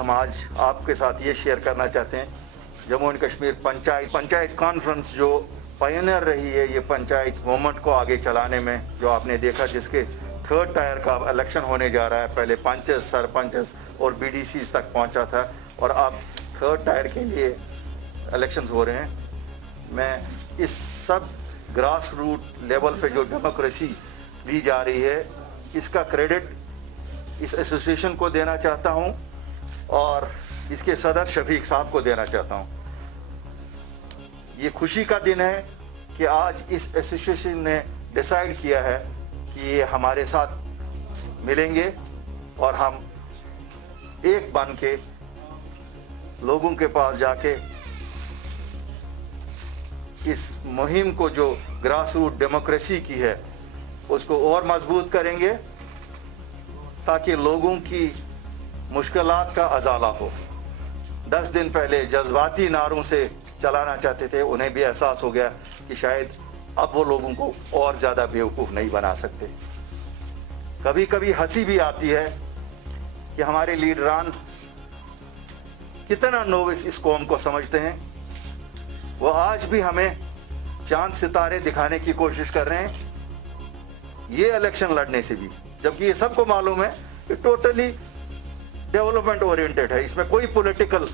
हम आज आपके साथ ये शेयर करना चाहते हैं, जम्मू एंड कश्मीर पंचायत कॉन्फ्रेंस जो पायनियर रही है ये पंचायत मूवमेंट को आगे चलाने में, जो आपने देखा जिसके थर्ड टायर का इलेक्शन होने जा रहा है। पहले पंचेस, सरपंचेस और बीडीसीज तक पहुंचा था और अब थर्ड टायर के लिए इलेक्शंस हो रहे हैं। मैं इस सब ग्रास रूट लेवल पे जो डेमोक्रेसी दी जा रही है इसका क्रेडिट इस एसोसिएशन को देना चाहता हूं और इसके सदर शफीक साहब को देना चाहता हूं। ये खुशी का दिन है कि आज इस एसोसिएशन ने डिसाइड किया है कि ये हमारे साथ मिलेंगे और हम एक बन के लोगों के पास जाके इस मुहिम को जो ग्रास रूट डेमोक्रेसी की है उसको और मजबूत करेंगे ताकि लोगों की मुश्किलात का अजाला हो। 10 दिन पहले जज्बाती नारों से चलाना चाहते थे, उन्हें भी एहसास हो गया कि शायद अब वो लोगों को और ज़्यादा बेवकूफ़ नहीं बना सकते। कभी कभी हंसी भी आती है कि हमारे लीडरान कितना नोविस इस कौम को समझते हैं। वो आज भी हमें चांद सितारे दिखाने की कोशिश कर रहे हैं ये इलेक्शन लड़ने से भी, जबकि ये सबको मालूम है कि टोटली डेवलपमेंट ओरिएंटेड है। इसमें कोई पॉलिटिकल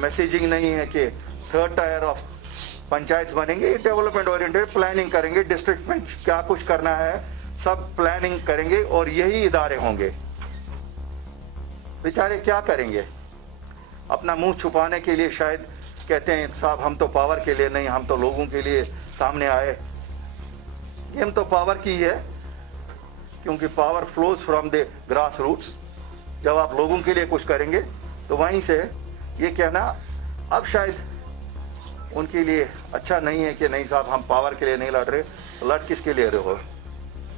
मैसेजिंग नहीं है कि थर्ड टायर ऑफ पंचायत बनेंगे। डेवलपमेंट ओरिएंटेड प्लानिंग करेंगे, डिस्ट्रिक्ट में क्या कुछ करना है सब प्लानिंग करेंगे और यही इदारे होंगे। बेचारे क्या करेंगे? अपना मुंह छुपाने के लिए शायद कहते हैं साहब हम तो पावर के लिए नहीं, हम तो लोगों के लिए सामने आए। गेम तो पावर की है क्योंकि power flows from the grass roots. जब आप लोगों के लिए कुछ करेंगे तो वहीं से ये कहना अब शायद उनके लिए अच्छा नहीं है कि नहीं साहब हम पावर के लिए नहीं लड़ रहे। लड़ किसके लिए रहे हो?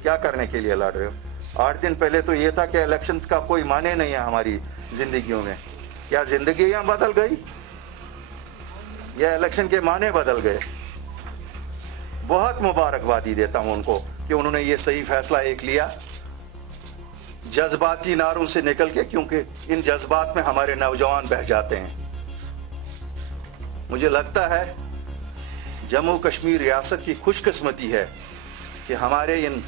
क्या करने के लिए लड़ रहे हो? 8 दिन पहले तो ये था कि इलेक्शंस का कोई माने नहीं है हमारी जिंदगियों में। क्या जिंदगियां बदल गई या इलेक्शन के माने बदल गए? बहुत मुबारकबादी देता हूं उनको कि उन्होंने ये सही फैसला एक लिया जज्बाती नारों से निकल के, क्योंकि इन जज्बात में हमारे नौजवान बह जाते हैं। मुझे लगता है जम्मू कश्मीर रियासत की खुशकिस्मती है कि हमारे इन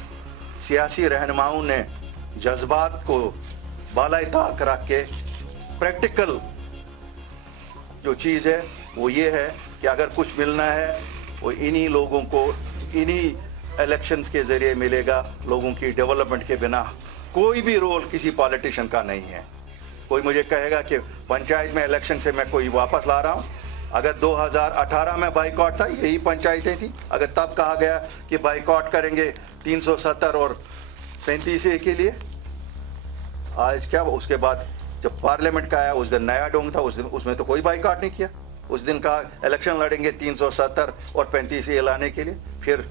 सियासी रहनुमाओं ने जज्बात को बाला ताक रख के प्रैक्टिकल जो चीज़ है वो ये है कि अगर कुछ मिलना है वो इन्हीं लोगों को इन्हीं इलेक्शंस के ज़रिए मिलेगा। लोगों की डेवलपमेंट के बिना कोई भी रोल किसी पॉलिटिशियन का नहीं है। कोई मुझे कहेगा कि पंचायत में इलेक्शन से मैं कोई वापस ला रहा हूँ। अगर 2018 में बाइकआउट था, यही पंचायतें थी, अगर तब कहा गया कि बाइकआउट करेंगे 370 और 35A के लिए, आज क्या उसके बाद जब पार्लियामेंट का आया उस दिन नया डोंग था, उस दिन उसमें तो कोई बाइकआउट नहीं किया। उस दिन कहा इलेक्शन लड़ेंगे 370 और 35A लाने के लिए। फिर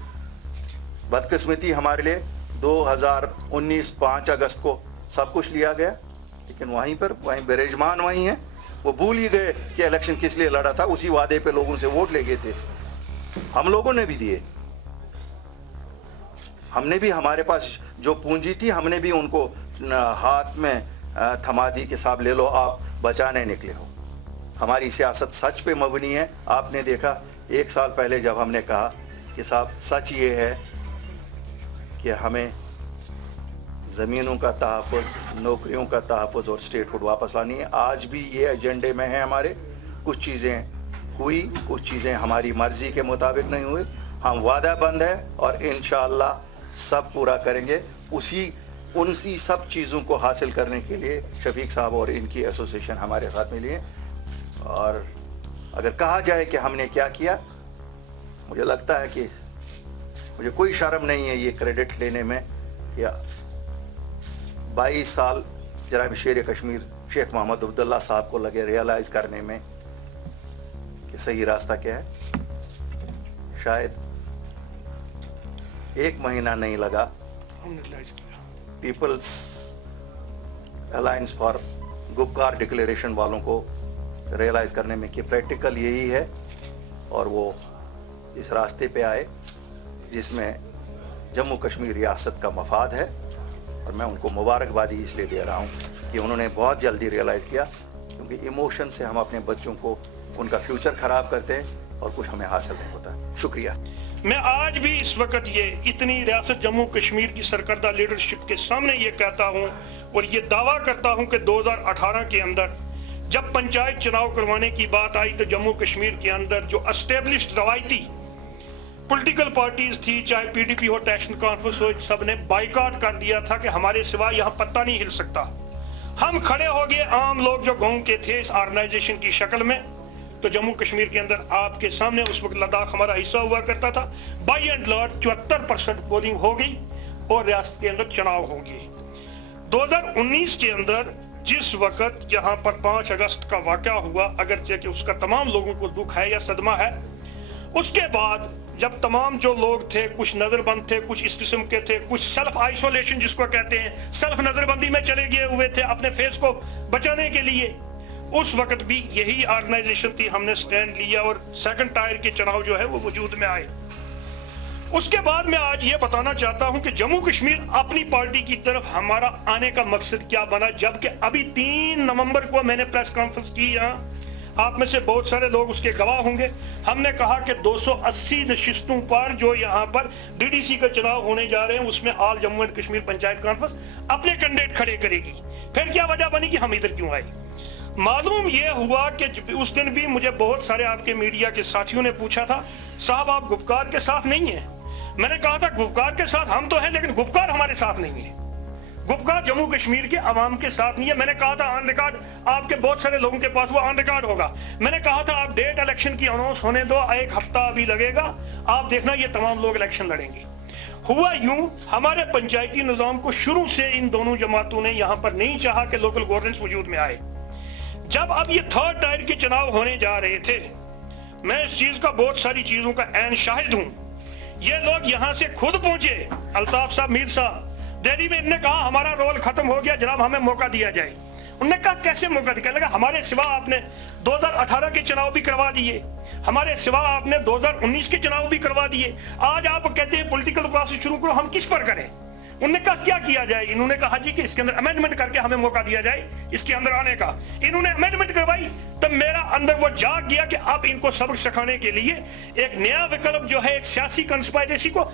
बदकिस्मती हमारे लिए 2019 5 अगस्त को सब कुछ लिया गया, लेकिन वहीं बेरेजमान वहीं हैं। वो भूल ही गए कि इलेक्शन किस लिए लड़ा था। उसी वादे पे लोगों से वोट ले गए थे। हम लोगों ने भी दिए, हमने भी, हमारे पास जो पूंजी थी हमने भी उनको हाथ में थमा दी कि साहब ले लो, आप बचाने निकले हो। हमारी सियासत सच पे मबनी है। आपने देखा 1 साल पहले जब हमने कहा कि साहब सच ये है कि हमें ज़मीनों का तहफ़्फ़ुज़, नौकरियों का तहफ़्फ़ुज़ और स्टेटहुड वापस लानी है। आज भी ये एजेंडे में है हमारे। कुछ चीज़ें हुई, कुछ चीज़ें हमारी मर्ज़ी के मुताबिक नहीं हुई। हम वादा बंद है और इंशाअल्लाह सब पूरा करेंगे। उनसी सब चीज़ों को हासिल करने के लिए शफीक साहब और इनकी एसोसिएशन हमारे साथ मिली है। और अगर कहा जाए कि हमने क्या किया, मुझे लगता है कि मुझे कोई शर्म नहीं है ये क्रेडिट लेने में कि 22 साल जनाब शेर कश्मीर शेख मोहम्मद अब्दुल्ला साहब को लगे रियलाइज़ करने में कि सही रास्ता क्या है। शायद 1 महीना नहीं लगा peoples alliance for Gupkar declaration वालों को रियलाइज़ करने में कि प्रैक्टिकल यही है, और वो इस रास्ते पे आए जिसमें जम्मू कश्मीर रियासत का मफाद है और मैं उनको मुबारकबादी इसलिए दे रहा हूँ कि उन्होंने बहुत जल्दी रियलाइज़ किया, क्योंकि इमोशन से हम अपने बच्चों को उनका फ्यूचर ख़राब करते हैं और कुछ हमें हासिल नहीं होता। शुक्रिया। मैं आज भी इस वक्त ये इतनी रियासत जम्मू कश्मीर की सरकर्दा लीडरशिप के सामने ये कहता हूँ और ये दावा करता हूँ कि 2018 के अंदर जब पंचायत चुनाव करवाने की बात आई तो जम्मू कश्मीर के अंदर जो एस्टेब्लिश्ड रवायती पॉलिटिकल पार्टीज थी, चाहे पीडीपी हो, नेशनल कॉन्फ्रेंस हो, सब ने बाइकआउट कर दिया था कि हमारे सिवा यहाँ पत्ता नहीं हिल सकता। हम खड़े हो गए, आम लोग जो गांव के थे इस ऑर्गेनाइजेशन की शक्ल में। तो जम्मू कश्मीर के अंदर आपके सामने उस वक्त लद्दाख हमारा हिस्सा हुआ करता था, बाई एंड लार्ज 74% पोलिंग हो गई और रियासत के अंदर चुनाव होंगे। 2019 के अंदर जिस वक्त यहाँ पर 5 अगस्त का वाकया हुआ, अगरचे कि उसका तमाम लोगों को दुख है या सदमा है, उसके बाद जब तमाम जो लोग थे, कुछ नजरबंद थे, कुछ इस किस्म के थे, कुछ सेल्फ आइसोलेशन जिसको कहते हैं, सेल्फ नजरबंदी में चले गए हुए थे अपने फेस को बचाने के लिए, उस वक्त भी यही ऑर्गेनाइजेशन थी, हमने स्टैंड लिया और सेकंड टायर के चुनाव जो है वो वजूद में आए। उसके बाद मैं आज ये बताना चाहता हूं कि जम्मू कश्मीर अपनी पार्टी की तरफ हमारा आने का मकसद क्या बना, जबकि अभी 3 नवंबर को मैंने प्रेस कॉन्फ्रेंस की, यहाँ आप में से बहुत सारे लोग उसके गवाह होंगे। हमने कहा कि 280 नशिस्तों पर जो यहाँ पर डीडीसी का चुनाव होने जा रहे हैं उसमें all Jammu and Kashmir panchayat conference अपने कैंडिडेट खड़े करेगी। फिर क्या वजह बनी कि हम इधर क्यों आए? मालूम यह हुआ कि उस दिन भी मुझे बहुत सारे आपके मीडिया के साथियों ने पूछा था, साहब आप गुपकार के साथ नहीं है। मैंने कहा था गुपकार के साथ हम तो हैं, लेकिन गुपकार हमारे साथ नहीं है। गुपकार जम्मू कश्मीर के अवाम के साथ नहीं है। मैंने कहा था ऑन रिकॉर्ड, आपके बहुत सारे लोगों के पास वो ऑन रिकॉर्ड होगा, मैंने कहा था आप डेट इलेक्शन की अनाउंस होने दो, 1 हफ्ता अभी लगेगा, आप देखना ये तमाम लोग इलेक्शन लड़ेंगे। हुआ यूं, हमारे पंचायती निजाम को शुरू से इन दोनों जमातों ने यहाँ पर नहीं चाहा कि लोकल गवर्नेंस वजूद में आए। जब अब ये 3rd टायर के चुनाव होने जा रहे थे, मैं इस चीज का बहुत सारी चीजों का ऐन शाहिद हूं। ये लोग यहाँ से खुद पहुंचे, अल्ताफ साहब, मीर साहब, दिल्ली में इन्होंने कहा हमारा रोल खत्म हो गया जनाब, हमें मौका दिया जाए। उन्होंने कहा कैसे मौका दिया? लगा हमारे सिवा आपने 2018 के चुनाव भी करवा दिए, हमारे सिवा आपने 2019 के चुनाव भी करवा दिए, आज आप कहते हैं पॉलिटिकल प्रोसेस शुरू करो, हम किस पर करें? उन्होंने कहा क्या किया जाए? इन्होंने कहा जी कि इसके अंदर अमेंडमेंट करके हमें मौका दिया जाए इसके अंदर आने का। इन्होंने अमेंडमेंट करवाई, तब मेरा अंदर वो जाग गया कि अब इनको सबक सिखाने के लिए एक नया विकल्प जो है, एक सियासी कंस्पायरेसी को